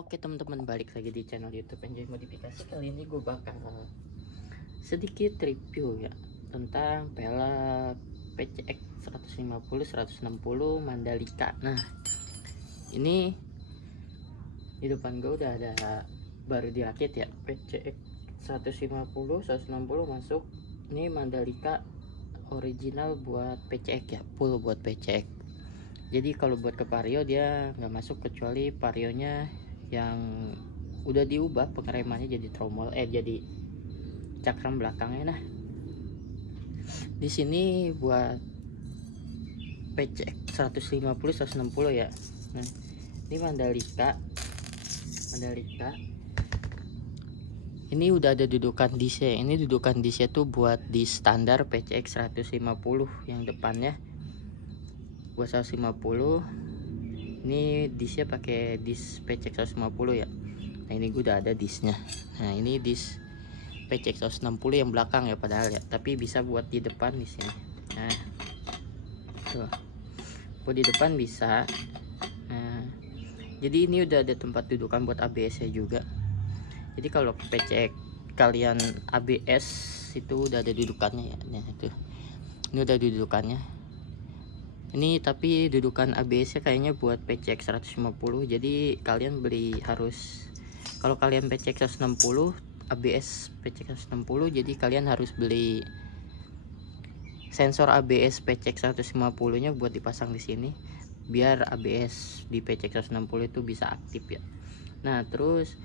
Oke teman-teman, balik lagi di channel YouTube Enjoy Modifikasi. Kali ini gue bakal sedikit review ya tentang pelek PCX 150-160 Mandalika. Nah, ini di depan gue udah ada baru dirakit ya, PCX 150-160 masuk. Ini Mandalika original buat PCX ya, full buat PCX. Jadi kalau buat ke vario dia nggak masuk kecuali varionya yang udah diubah pengeremannya jadi tromol, jadi cakram belakangnya. Nah, di sini buat PCX 150-160 ya. Nah, ini Mandalika. Ini udah ada dudukan disnya. Ini dudukan disnya tuh buat di standar PCX 150 yang depannya buat 150. Ini disnya pakai dis PCX 150 ya. Nah, ini gue udah ada disnya. Nah, ini dis PCX 160 yang belakang ya padahal ya, tapi bisa buat di depan di sini. Nah, tuh. Buat di depan bisa. Nah, jadi ini udah ada tempat dudukan buat ABS nya juga. Jadi kalau PCX kalian ABS itu udah ada dudukannya ya. Nah, itu. Ini udah dudukannya. Ini tapi dudukan ABS nya kayaknya buat PCX 150. Jadi kalian beli harus, kalau kalian PCX 160 ABS PCX 160, jadi kalian harus beli sensor ABS PCX 150 nya buat dipasang di sini biar ABS di PCX 160 itu bisa aktif ya. Nah, terus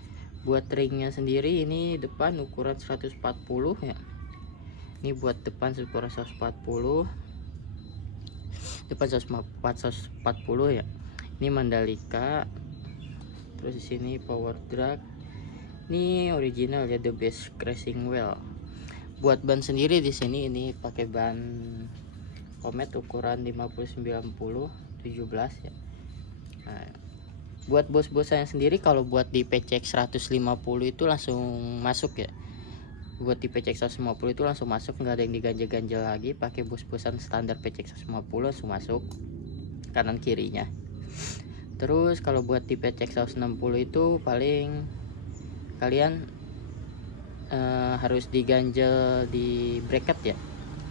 buat ringnya sendiri ini depan ukuran 140 ya. Ini buat depan ukuran 140, depan 140 ya. Ini Mandalika. Terus di sini power drag. Ini original ya, the best crashing wheel. Buat ban sendiri di sini ini pakai ban Comet ukuran 50-90 17 ya. Nah, buat bos-bosannya sendiri kalau buat di PCX 150 itu langsung masuk ya. Buat di PCX 150 itu langsung masuk, nggak ada yang diganjel-ganjel lagi. Pakai bos-bosan standar PCX 150 langsung masuk kanan kirinya. Terus kalau buat di PCX 160 itu paling kalian harus diganjel di bracket ya.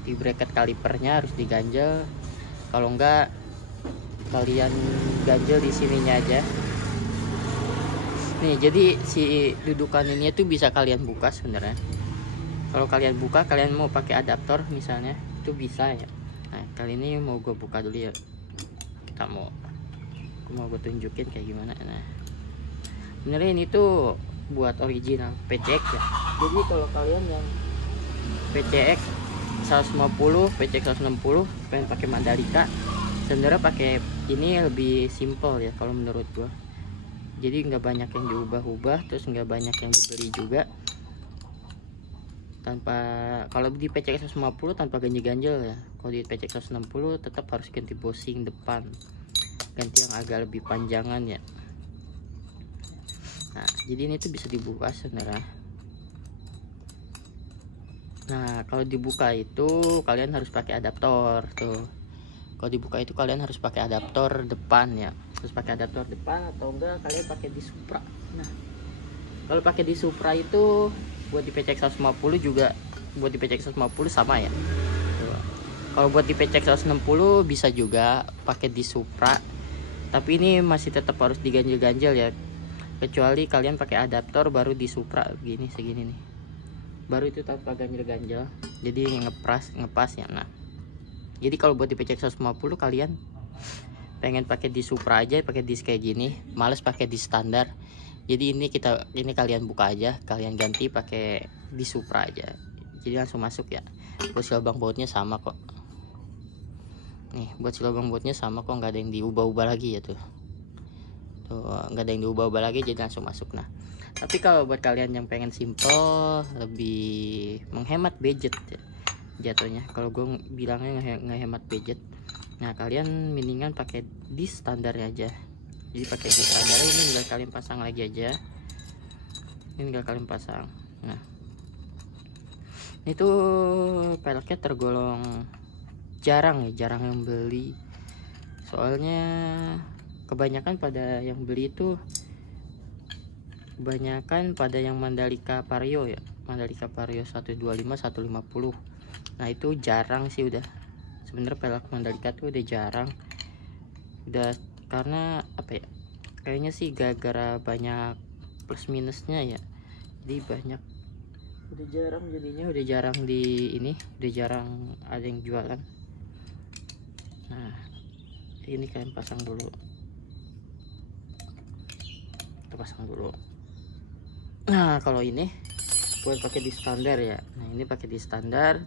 Di bracket kalipernya harus diganjel. Kalau enggak kalian ganjel di sininya aja. Nih, jadi si dudukan ini tuh bisa kalian buka sebenarnya. Kalau kalian buka, kalian mau pakai adaptor misalnya, itu bisa ya. Nah, kali ini mau gue buka dulu ya. Kita mau gue tunjukin kayak gimana. Nah, sebenarnya ini tuh buat original PCX ya. Jadi kalau kalian yang PCX 150, PCX 160 pengen pakai Mandalika, sebenarnya pakai ini lebih simple ya kalau menurut gua. Jadi nggak banyak yang diubah-ubah, terus nggak banyak yang dibeli juga. Tanpa, kalau di PCX 150 tanpa ganjel-ganjel ya. Kalau di PCX 160 tetap harus ganti bushing depan, ganti yang agak lebih panjangan ya. Nah, jadi ini tuh bisa dibuka sebenarnya. Nah, kalau dibuka itu kalian harus pakai adaptor tuh. Kalau dibuka itu kalian harus pakai adaptor depan ya. Harus pakai adaptor depan, atau enggak kalian pakai di Supra. Nah, kalau pakai di Supra itu buat di PCX 150 juga, buat di PCX 150 sama ya. Tuh. Kalau buat di PCX 160 bisa juga pakai di Supra. Tapi ini masih tetap harus diganjel-ganjel ya. Kecuali kalian pakai adaptor baru di Supra begini segini nih. Baru itu tanpa ganjel-ganjel. Jadi ngepas ya. Nah, jadi kalau buat di PCX 150 kalian pengen pakai di Supra aja, pakai dis kayak gini, males pakai di standar. Jadi ini kalian buka aja, kalian ganti pakai di Supra aja. Jadi langsung masuk ya. Buat lubang bautnya sama kok. Nih, buat lubang bautnya sama kok, nggak ada yang diubah-ubah lagi ya tuh. Tuh, nggak ada yang diubah-ubah lagi, jadi langsung masuk. Nah, tapi kalau buat kalian yang pengen simple, lebih menghemat budget ya, jatuhnya kalau gue bilangnya ngehemat budget, nah kalian mendingan pakai di standarnya aja. Jadi pakai di standar ini tinggal kalian pasang lagi aja, ini tinggal kalian pasang. Nah, itu peleknya tergolong jarang yang beli, soalnya kebanyakan pada yang beli itu kebanyakan pada yang Mandalika Vario ya, Mandalika Vario 125 150. Nah itu jarang sih, udah sebenarnya pelek Mandalika tuh udah jarang, udah karena apa ya, kayaknya sih gara-gara banyak plus minusnya ya, jadi banyak udah jarang, jadinya udah jarang di ini, udah jarang ada yang jualan. Nah ini kalian pasang dulu, kita pasang dulu. Nah kalau ini buat pakai di standar ya, nah ini pakai di standar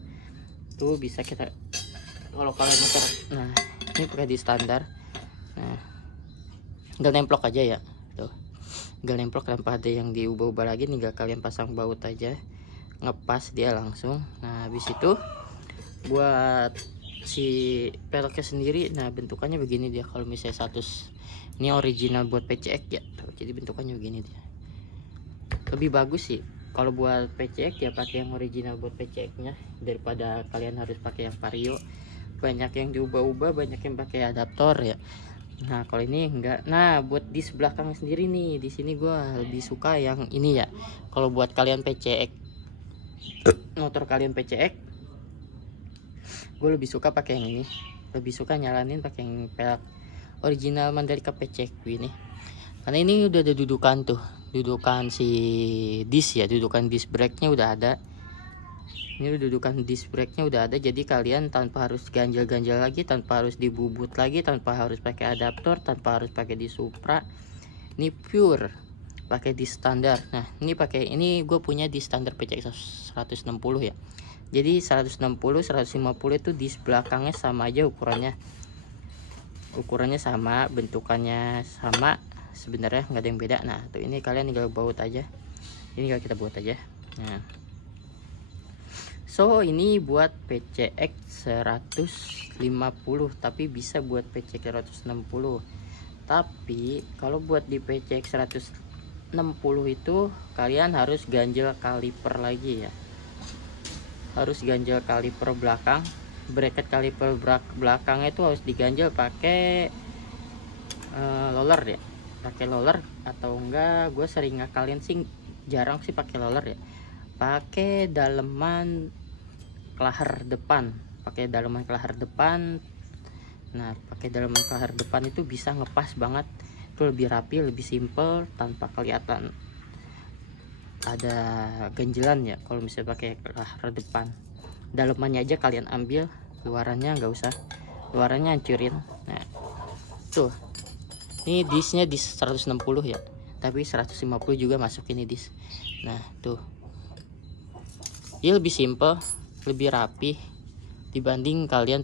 tuh bisa kita, kalau kalian nah ini pakai di standar, nah tinggal nemplok aja ya tuh, tinggal nemplok, tanpa ada yang diubah-ubah lagi, tinggal kalian pasang baut aja, ngepas dia langsung. Nah habis itu buat si peleknya sendiri, nah bentukannya begini dia, kalau misalnya 100 ini original buat PCX ya tuh, jadi bentukannya begini dia, lebih bagus sih kalau buat PCX ya pakai yang original buat PCX nya, daripada kalian harus pakai yang Vario, banyak yang diubah-ubah, banyak yang pakai adaptor ya. Nah kalau ini enggak. Nah buat di belakang sendiri nih, di sini gua lebih suka yang ini ya. Kalau buat kalian PCX, motor kalian PCX, gue lebih suka pakai yang ini, lebih suka nyalanin pakai yang pelek original Mandalika PCX ini, karena ini udah ada dudukan tuh, dudukan si disc ya, dudukan disc brake-nya udah ada. Ini dudukan disc brake-nya udah ada, jadi kalian tanpa harus ganjal-ganjal lagi, tanpa harus dibubut lagi, tanpa harus pakai adaptor, tanpa harus pakai di Supra. Ini pure pakai di standar. Nah ini pakai, ini gue punya di standar PCX 160 ya, jadi 160 150 itu di belakangnya sama aja ukurannya, sama, bentukannya sama, sebenarnya nggak ada yang beda. Nah tuh ini kalian tinggal baut aja, ini tinggal kita buat aja. Nah so ini buat PCX 150, tapi bisa buat PCX 160. Tapi kalau buat di PCX 160 itu kalian harus ganjel kaliper lagi ya, harus ganjel kaliper belakang, bracket kaliper belakangnya itu harus diganjel pakai roller ya, pakai roller, atau enggak gue sering ngakalin sih, jarang sih pakai roller ya, pakai daleman kelahar depan, pakai daleman kelahar depan. Nah pakai daleman kelahar depan itu bisa ngepas banget, itu lebih rapi, lebih simple, tanpa kelihatan ada ganjelan ya. Kalau misalnya pakai kelahar depan, dalemannya aja kalian ambil, luarannya nggak usah, luarannya hancurin. Nah tuh, ini disnya di 160 ya, tapi 150 juga masuk ini dis. Nah tuh, dia lebih simple, lebih rapi dibanding kalian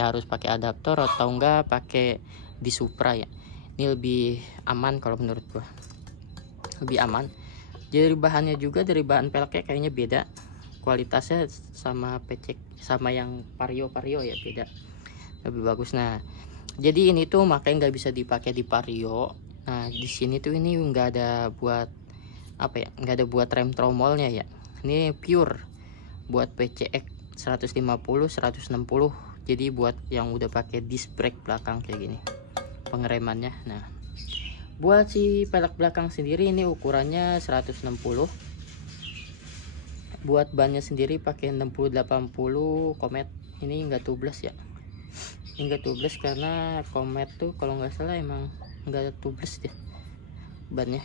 harus pakai adaptor atau enggak pakai di Supra ya. Ini lebih aman kalau menurut gua, lebih aman. Jadi bahannya juga, dari bahan peleknya kayaknya beda, kualitasnya sama PCX sama yang Vario ya beda, lebih bagus. Nah jadi ini tuh makanya nggak bisa dipakai di Vario. Nah di sini tuh ini nggak ada buat apa ya, nggak ada buat rem tromolnya ya, ini pure buat PCX 150 160. Jadi buat yang udah pakai disc brake belakang kayak gini pengeremannya. Nah buat si pelek belakang sendiri ini ukurannya 160. Buat bannya sendiri pakai 60-80 Comet. Ini enggak tubeless ya, ini enggak tubeless karena Comet tuh kalau nggak salah emang enggak tubeless deh bannya.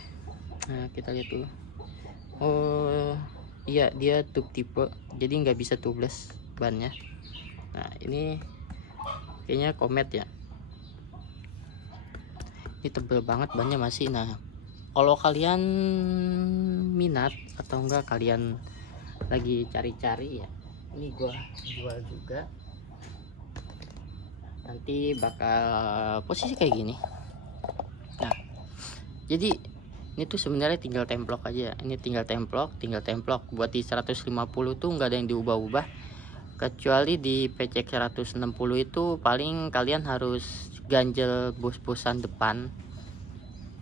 Nah kita lihat dulu, oh iya dia tube tipe, jadi nggak bisa tubeless bannya. Nah ini kayaknya Comet ya, ini tebel banget bannya masih. Nah kalau kalian minat atau enggak kalian lagi cari-cari ya, ini gua jual juga, nanti bakal posisi kayak gini. Nah jadi ini tuh sebenarnya tinggal templok aja, ini tinggal templok buat di 150 tuh nggak ada yang diubah-ubah, kecuali di PCX 160 itu paling kalian harus ganjel bos-bosan depan,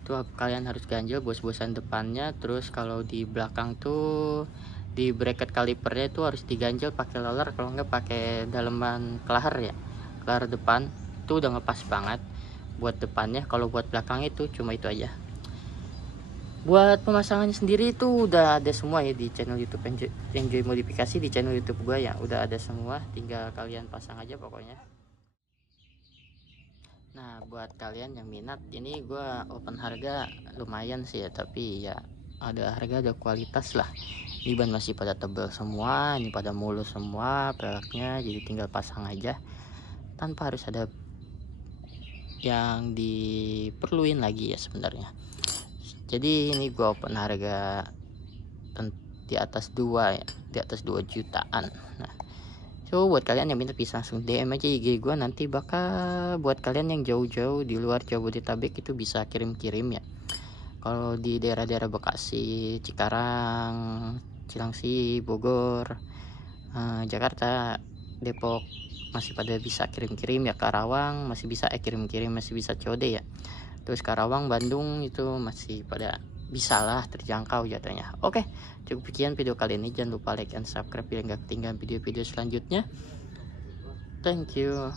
itu kalian harus ganjel bos-bosan depannya. Terus kalau di belakang tuh di bracket kalipernya itu harus diganjel pakai roller, kalau nggak pakai daleman kelahar ya, kelahar depan itu udah ngepas banget buat depannya. Kalau buat belakang itu cuma itu aja. Buat pemasangannya sendiri itu udah ada semua ya di channel YouTube Enjoy Modifikasi, di channel YouTube gue ya udah ada semua, tinggal kalian pasang aja pokoknya. Nah buat kalian yang minat, ini gue open harga lumayan sih ya, tapi ya ada harga ada kualitas lah. Ini ban masih pada tebal semua, ini pada mulus semua peleknya, jadi tinggal pasang aja tanpa harus ada yang diperluin lagi ya sebenarnya. Jadi ini gue open harga di atas 2 ya, di atas 2 jutaan. Nah so buat kalian yang minta bisa langsung DM aja IG gue, nanti bakal buat kalian yang jauh-jauh di luar Jabodetabek itu bisa kirim-kirim ya. Kalau di daerah-daerah Bekasi, Cikarang, Cilangsi, Bogor, Jakarta, Depok masih pada bisa kirim-kirim ya. Karawang masih bisa kirim-kirim, masih bisa COD ya. Terus Karawang, Bandung itu masih pada bisa lah, terjangkau jatuhnya. Oke, cukup sekian video kali ini. Jangan lupa like dan subscribe biar nggak ketinggalan video-video selanjutnya. Thank you.